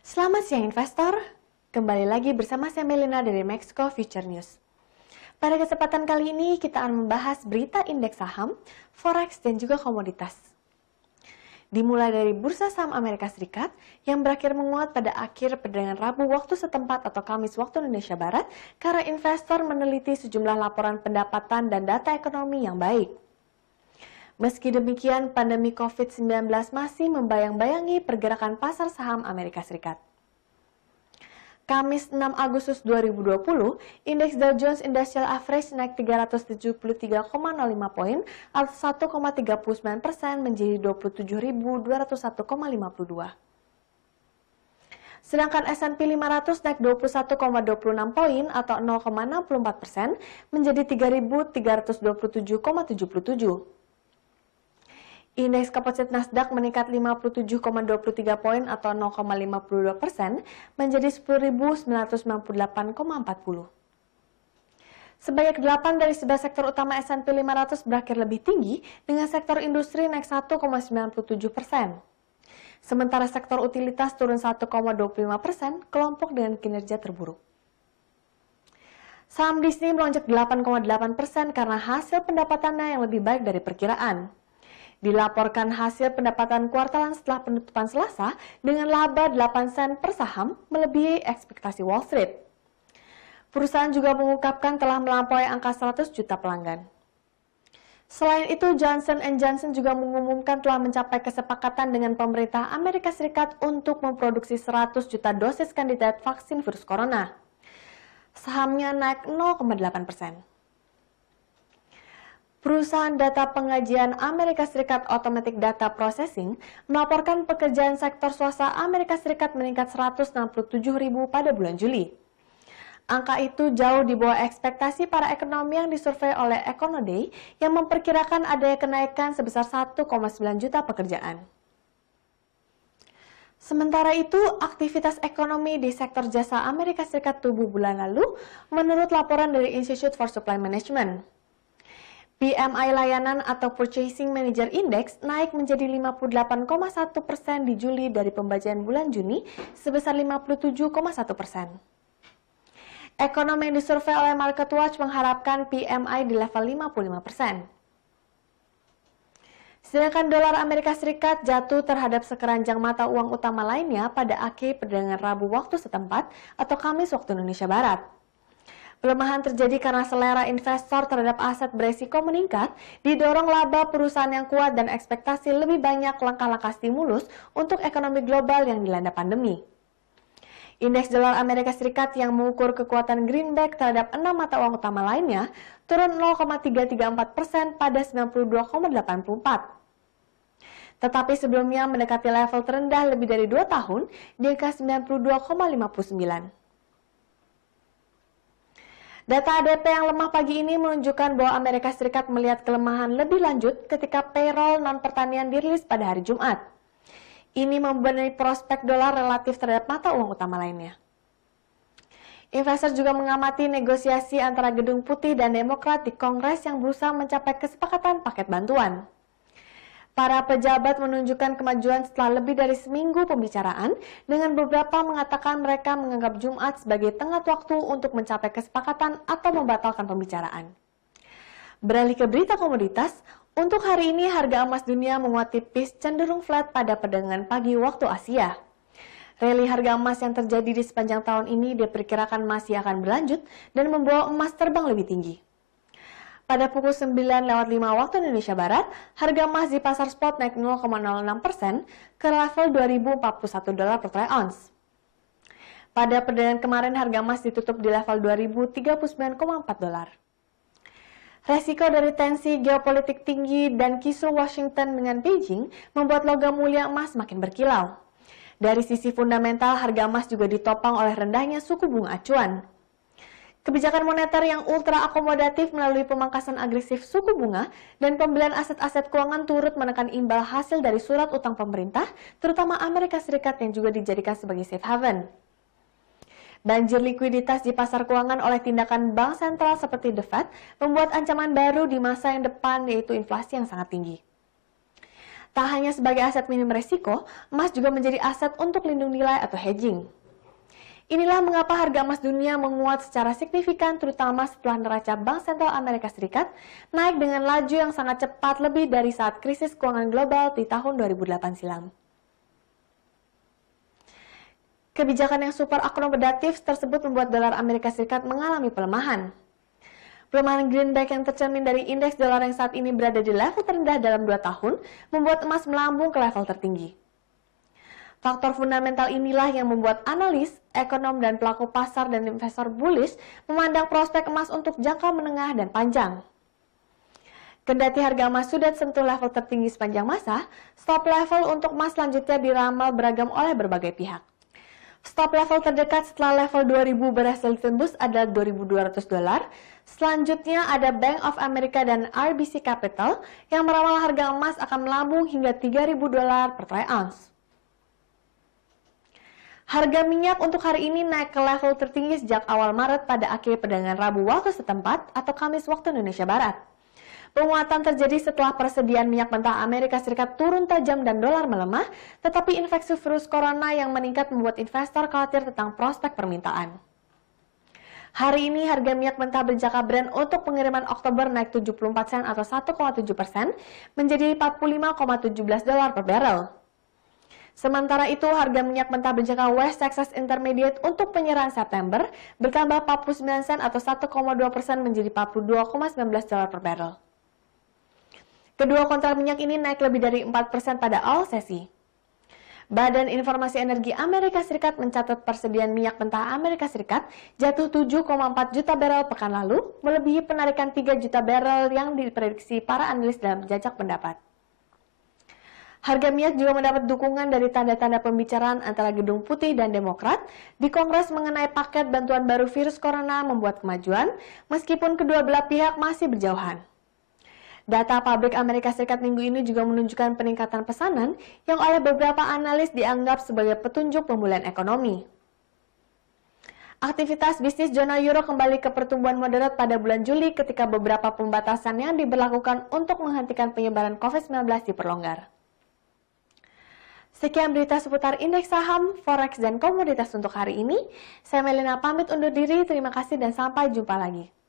Selamat siang investor, kembali lagi bersama saya Melina dari Mexico Future News. Pada kesempatan kali ini kita akan membahas berita indeks saham, forex dan juga komoditas. Dimulai dari Bursa Saham Amerika Serikat yang berakhir menguat pada akhir perdagangan Rabu waktu setempat atau Kamis waktu Indonesia Barat karena investor meneliti sejumlah laporan pendapatan dan data ekonomi yang baik. Meski demikian, pandemi COVID-19 masih membayang-bayangi pergerakan pasar saham Amerika Serikat. Kamis 6 Agustus 2020, indeks Dow Jones Industrial Average naik 373,05 poin atau 1,39% menjadi 27.201,52. Sedangkan S&P 500 naik 21,26 poin atau 0,64% menjadi 3.327,77. Indeks komposit Nasdaq meningkat 57,23 poin atau 0,52% menjadi 10.998,40. Sebanyak 8 dari 11 sektor utama S&P 500 berakhir lebih tinggi dengan sektor industri naik 1,97%. Sementara sektor utilitas turun 1,25%, kelompok dengan kinerja terburuk. Saham Disney melonjak 8,8% karena hasil pendapatannya yang lebih baik dari perkiraan. Dilaporkan hasil pendapatan kuartalan setelah penutupan Selasa dengan laba 8 sen per saham melebihi ekspektasi Wall Street. Perusahaan juga mengungkapkan telah melampaui angka 100 juta pelanggan. Selain itu, Johnson & Johnson juga mengumumkan telah mencapai kesepakatan dengan pemerintah Amerika Serikat untuk memproduksi 100 juta dosis kandidat vaksin virus corona. Sahamnya naik 0,8%. Perusahaan data pengajian Amerika Serikat Automatic Data Processing melaporkan pekerjaan sektor swasta Amerika Serikat meningkat 167.000 pada bulan Juli. Angka itu jauh di bawah ekspektasi para ekonomi yang disurvei oleh Econoday yang memperkirakan adanya kenaikan sebesar 1,9 juta pekerjaan. Sementara itu, aktivitas ekonomi di sektor jasa Amerika Serikat tumbuh bulan lalu menurut laporan dari Institute for Supply Management. PMI layanan atau Purchasing Manager Index naik menjadi 58,1% di Juli dari pembacaan bulan Juni sebesar 57,1%. Ekonom yang disurvei oleh MarketWatch mengharapkan PMI di level 55%. Sedangkan dolar Amerika Serikat jatuh terhadap sekeranjang mata uang utama lainnya pada akhir perdagangan Rabu waktu setempat atau Kamis waktu Indonesia Barat. Pelemahan terjadi karena selera investor terhadap aset beresiko meningkat, didorong laba perusahaan yang kuat dan ekspektasi lebih banyak langkah-langkah stimulus untuk ekonomi global yang dilanda pandemi. Indeks dolar Amerika Serikat yang mengukur kekuatan greenback terhadap 6 mata uang utama lainnya turun 0,334% pada 92,84. Tetapi sebelumnya mendekati level terendah lebih dari 2 tahun di angka 92,59. Data ADP yang lemah pagi ini menunjukkan bahwa Amerika Serikat melihat kelemahan lebih lanjut ketika payroll non-pertanian dirilis pada hari Jumat. Ini membenahi prospek dolar relatif terhadap mata uang utama lainnya. Investor juga mengamati negosiasi antara Gedung Putih dan Demokrat di Kongres yang berusaha mencapai kesepakatan paket bantuan. Para pejabat menunjukkan kemajuan setelah lebih dari seminggu pembicaraan, dengan beberapa mengatakan mereka menganggap Jumat sebagai tenggat waktu untuk mencapai kesepakatan atau membatalkan pembicaraan. Beralih ke berita komoditas, untuk hari ini harga emas dunia menguat tipis cenderung flat pada perdagangan pagi waktu Asia. Rally harga emas yang terjadi di sepanjang tahun ini diperkirakan masih akan berlanjut dan membawa emas terbang lebih tinggi. Pada pukul 9.05 waktu Indonesia Barat, harga emas di pasar spot naik 0,06% ke level $2.041 per troy ounce. Pada perdagangan kemarin, harga emas ditutup di level $2.039,4. Resiko dari tensi geopolitik tinggi dan kisru Washington dengan Beijing membuat logam mulia emas makin berkilau. Dari sisi fundamental, harga emas juga ditopang oleh rendahnya suku bunga acuan. Kebijakan moneter yang ultra akomodatif melalui pemangkasan agresif suku bunga dan pembelian aset-aset keuangan turut menekan imbal hasil dari surat utang pemerintah, terutama Amerika Serikat yang juga dijadikan sebagai safe haven. Banjir likuiditas di pasar keuangan oleh tindakan bank sentral seperti The Fed membuat ancaman baru di masa yang depan, yaitu inflasi yang sangat tinggi. Tak hanya sebagai aset minim resiko, emas juga menjadi aset untuk lindung nilai atau hedging. Inilah mengapa harga emas dunia menguat secara signifikan, terutama setelah neraca Bank Sentral Amerika Serikat naik dengan laju yang sangat cepat lebih dari saat krisis keuangan global di tahun 2008 silam. Kebijakan yang super akomodatif tersebut membuat dolar Amerika Serikat mengalami pelemahan. Pelemahan greenback yang tercermin dari indeks dolar yang saat ini berada di level terendah dalam 2 tahun membuat emas melambung ke level tertinggi. Faktor fundamental inilah yang membuat analis, ekonom, dan pelaku pasar dan investor bullish memandang prospek emas untuk jangka menengah dan panjang. Kendati harga emas sudah sentuh level tertinggi sepanjang masa, stop level untuk emas selanjutnya diramal beragam oleh berbagai pihak. Stop level terdekat setelah level 2000 berhasil ditembus adalah $2.200. Selanjutnya ada Bank of America dan RBC Capital yang meramal harga emas akan melambung hingga $3.000 per troy ounce. Harga minyak untuk hari ini naik ke level tertinggi sejak awal Maret pada akhir perdagangan Rabu waktu setempat atau Kamis waktu Indonesia Barat. Penguatan terjadi setelah persediaan minyak mentah Amerika Serikat turun tajam dan dolar melemah, tetapi infeksi virus corona yang meningkat membuat investor khawatir tentang prospek permintaan. Hari ini harga minyak mentah berjangka Brent untuk pengiriman Oktober naik 74 sen atau 1,7% menjadi $45,17 per barrel. Sementara itu, harga minyak mentah berjangka West Texas Intermediate untuk penyerahan September bertambah 49 sen atau 1,2% menjadi $42,19 per barrel. Kedua kontrak minyak ini naik lebih dari 4% pada awal sesi. Badan Informasi Energi Amerika Serikat mencatat persediaan minyak mentah Amerika Serikat jatuh 7,4 juta barel pekan lalu, melebihi penarikan 3 juta barel yang diprediksi para analis dalam jajak pendapat. Harga minyak juga mendapat dukungan dari tanda-tanda pembicaraan antara Gedung Putih dan Demokrat di Kongres mengenai paket bantuan baru virus corona membuat kemajuan, meskipun kedua belah pihak masih berjauhan. Data pabrik Amerika Serikat minggu ini juga menunjukkan peningkatan pesanan yang oleh beberapa analis dianggap sebagai petunjuk pemulihan ekonomi. Aktivitas bisnis zona euro kembali ke pertumbuhan moderat pada bulan Juli ketika beberapa pembatasan yang diberlakukan untuk menghentikan penyebaran COVID-19 diperlonggar. Sekian berita seputar indeks saham, forex, dan komoditas untuk hari ini. Saya Melina pamit undur diri, terima kasih dan sampai jumpa lagi.